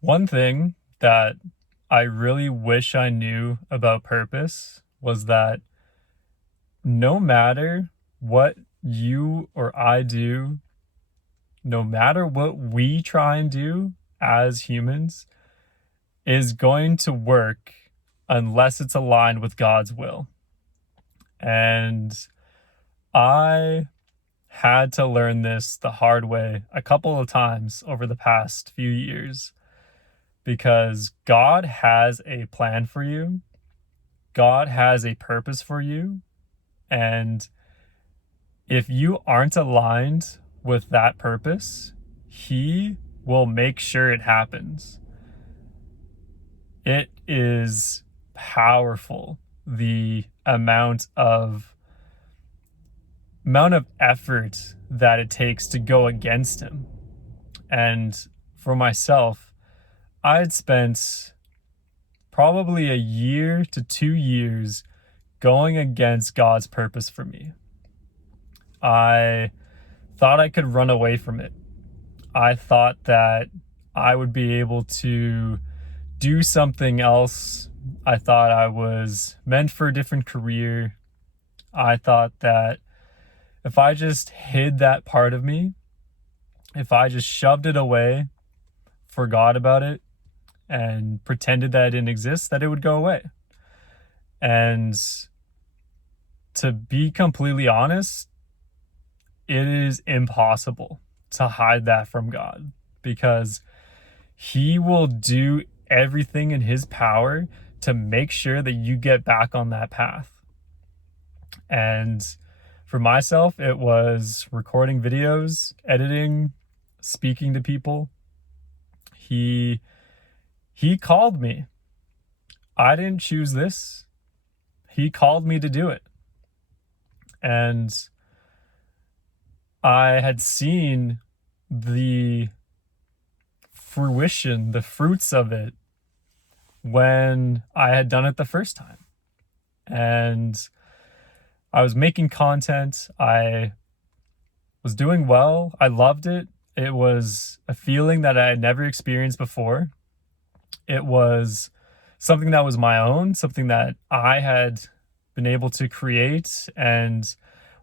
One thing that I really wish I knew about purpose was that no matter what you or I do, no matter what we try and do as humans, is going to work unless it's aligned with God's will. And I had to learn this the hard way a couple of times over the past few years because God has a plan for you. God has a purpose for you. And if you aren't aligned with that purpose, He will make sure it happens. It is powerful, the amount of effort that it takes to go against Him. And for myself, I'd spent probably a year to 2 years going against God's purpose for me. I thought I could run away from it. I thought that I would be able to do something else. I thought I was meant for a different career. I thought that if I just hid that part of me, if I just shoved it away, forgot about it, and pretended that it didn't exist, that it would go away. And to be completely honest, it is impossible to hide that from God because He will do everything in His power to make sure that you get back on that path. And for myself, it was recording videos, editing, speaking to people. He called me. I didn't choose this. He called me to do it. And I had seen the fruition, the fruits of it when I had done it the first time. And I was making content. I was doing well. I loved it. It was a feeling that I had never experienced before. It was something that was my own, something that I had been able to create, and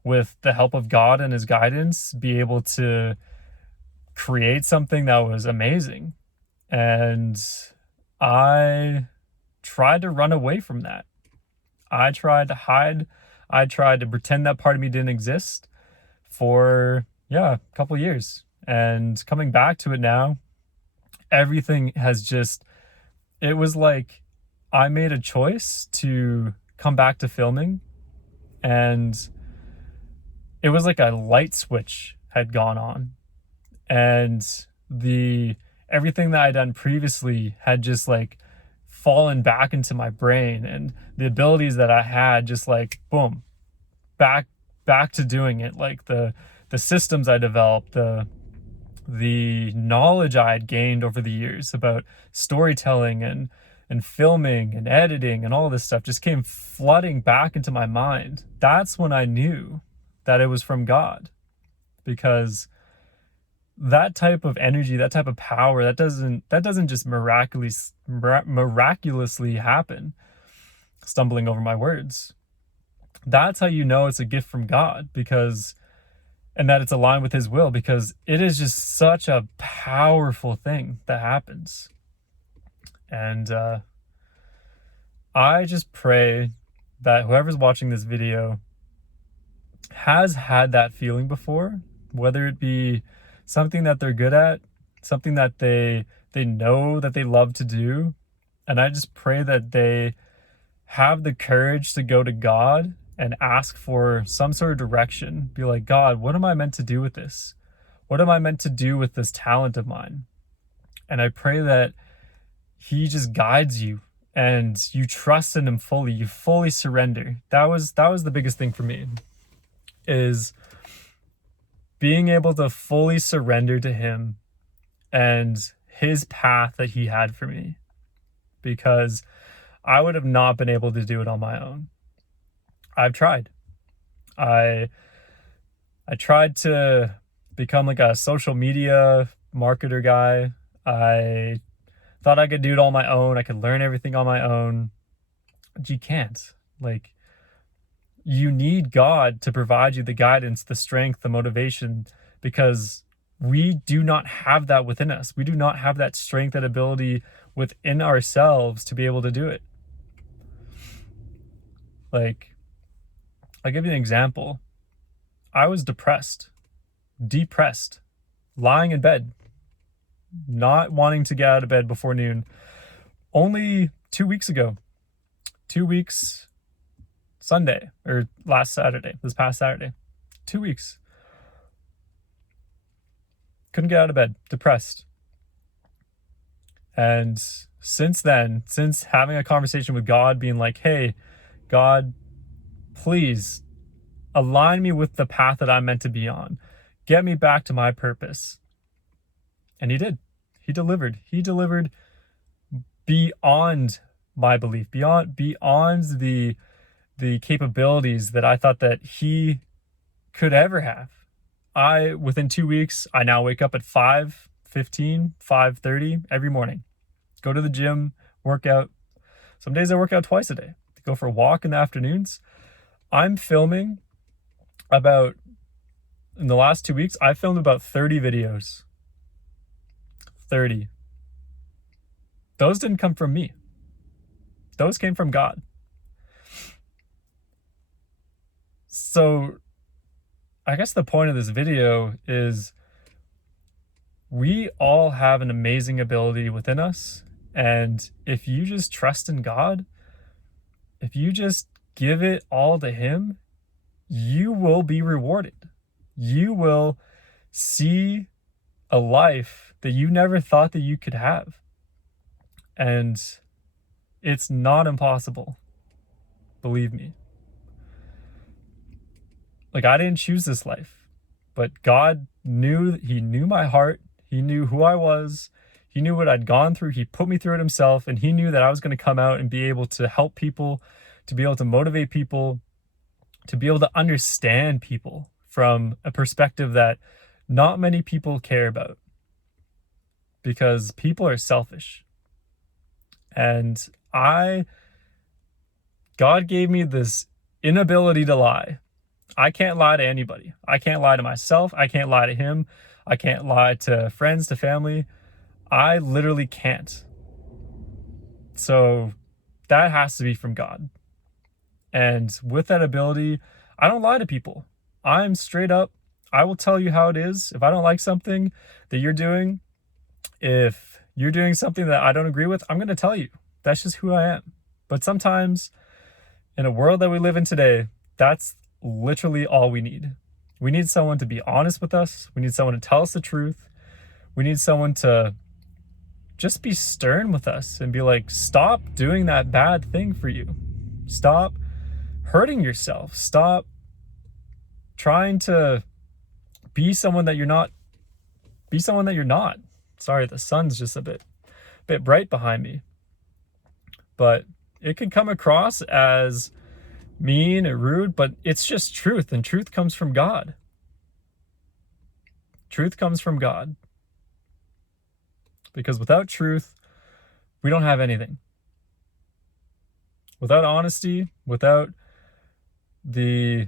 with the help of God and His guidance, be able to create something that was amazing. And I tried to run away from that. I tried to hide. I tried to pretend that part of me didn't exist for, a couple years. And coming back to it now, everything has it was like I made a choice to come back to filming, and it was like a light switch had gone on, and the everything that I'd done previously had just like fallen back into my brain, and the abilities that I had just like boom, back to doing it. Like the systems I developed, the knowledge I had gained over the years about storytelling and filming and editing and all this stuff just came flooding back into my mind. That's when I knew that it was from God, because that type of energy, that type of power, that doesn't just miraculously happen. Stumbling over my words. That's how you know it's a gift from God, and that it's aligned with His will, because it is just such a powerful thing that happens. And I just pray that whoever's watching this video has had that feeling before, whether it be something that they're good at, something that they know that they love to do. And I just pray that they have the courage to go to God and ask for some sort of direction. Be like, God, what am I meant to do with this? What am I meant to do with this talent of mine? And I pray that He just guides you and you trust in Him fully. You fully surrender. That was the biggest thing for me, is being able to fully surrender to Him and His path that He had for me, because I would have not been able to do it on my own. I've tried. I tried to become like a social media marketer guy. I Thought I could do it on my own. I could learn everything on my own. But you can't. Like, you need God to provide you the guidance, the strength, the motivation, because we do not have that within us. We do not have that strength and ability within ourselves to be able to do it. Like, I'll give you an example. I was depressed, lying in bed, not wanting to get out of bed before noon. Only 2 weeks ago, 2 weeks, Sunday, or last Saturday, this past Saturday, 2 weeks. Couldn't get out of bed, depressed. And since then, since having a conversation with God, being like, hey, God, please align me with the path that I'm meant to be on. Get me back to my purpose. And he did. He delivered. He delivered beyond my belief, beyond the capabilities that I thought that he could ever have. Within 2 weeks, I now wake up at 5:15, 5:30 every morning. Go to the gym, work out. Some days I work out twice a day. Go for a walk in the afternoons. I'm filming in the last 2 weeks, I filmed about 30 videos. 30. Those didn't come from me. Those came from God. So I guess the point of this video is we all have an amazing ability within us. And if you just trust in God, if you just give it all to him, you will be rewarded. You will see a life that you never thought that you could have. And it's not impossible. Believe me. Like, I didn't choose this life, but God he knew my heart. He knew who I was. He knew what I'd gone through. He put me through it himself, and he knew that I was going to come out and be able to help people, to be able to motivate people, to be able to understand people from a perspective that not many people care about, because people are selfish. And God gave me this inability to lie. I can't lie to anybody. I can't lie to myself. I can't lie to him. I can't lie to friends, to family. I literally can't. So that has to be from God. And with that ability, I don't lie to people. I'm straight up. I will tell you how it is. If I don't like something that you're doing, if you're doing something that I don't agree with, I'm going to tell you. That's just who I am. But sometimes in a world that we live in today, that's literally all we need. We need someone to be honest with us. We need someone to tell us the truth. We need someone to just be stern with us and be like, stop doing that bad thing for you. Stop hurting yourself. Stop trying to be someone that you're not. Be someone that you're not. Sorry, the sun's just a bit bright behind me. But it can come across as mean and rude, but it's just truth, and truth comes from God. Truth comes from God. Because without truth, we don't have anything. Without honesty, without the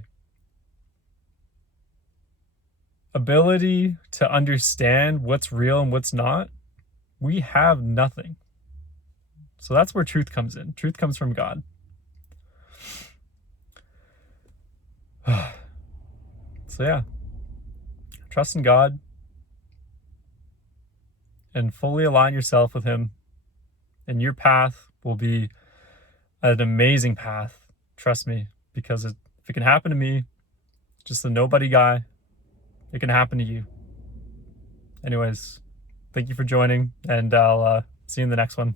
ability to understand what's real and what's not, we have nothing. So that's where truth comes in. Truth comes from God. So yeah, trust in God and fully align yourself with him, and your path will be an amazing path. Trust me, because if it can happen to me, just a nobody guy, it can happen to you. Anyways, thank you for joining, and I'll see you in the next one.